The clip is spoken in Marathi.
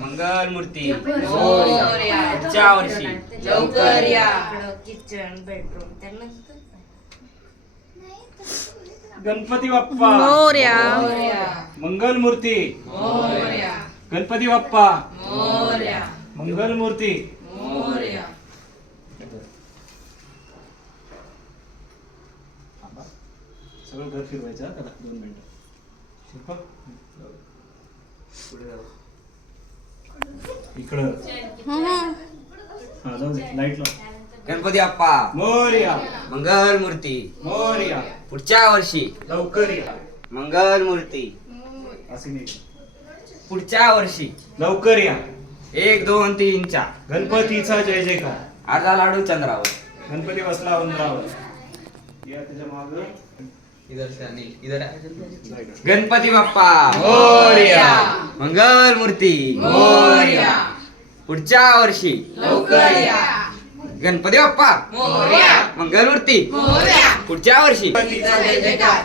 मंगल मूर्ती मोरया. पुढच्या वर्षी लवकर या. किचन बेडरूम त्यानंतर गणपती बाप्पा मोरया. मोरया. मंगल मूर्ती मोरया. गणपती बाप्पा मोरया. मंगल मूर्ती मोरया. सगळं घर फिरवायचं त्याला 2 मिनिटं इकडं हा जाऊ दे लाईट लाव गणपती बाप्पा मोरया मंगल मूर्ती मोरया पुढच्या वर्षी लवकर या मंगल मूर्ती असे नाही पुढच्या वर्षी लवकर या 1 2 3 4 गणपतीचा जय जयकार अर्धा लाडू चंद्रावर गणपती बसला उंदरावर या त्याच्या माग गणपती बाप्पा मोरया मंगल मूर्ती मोरया. पुढच्या वर्षी लवकर या. गणपती बाप्पा मोरया. मंगल मूर्ती मोरया. पुढच्या वर्षी गणपतीचा जय जयकार.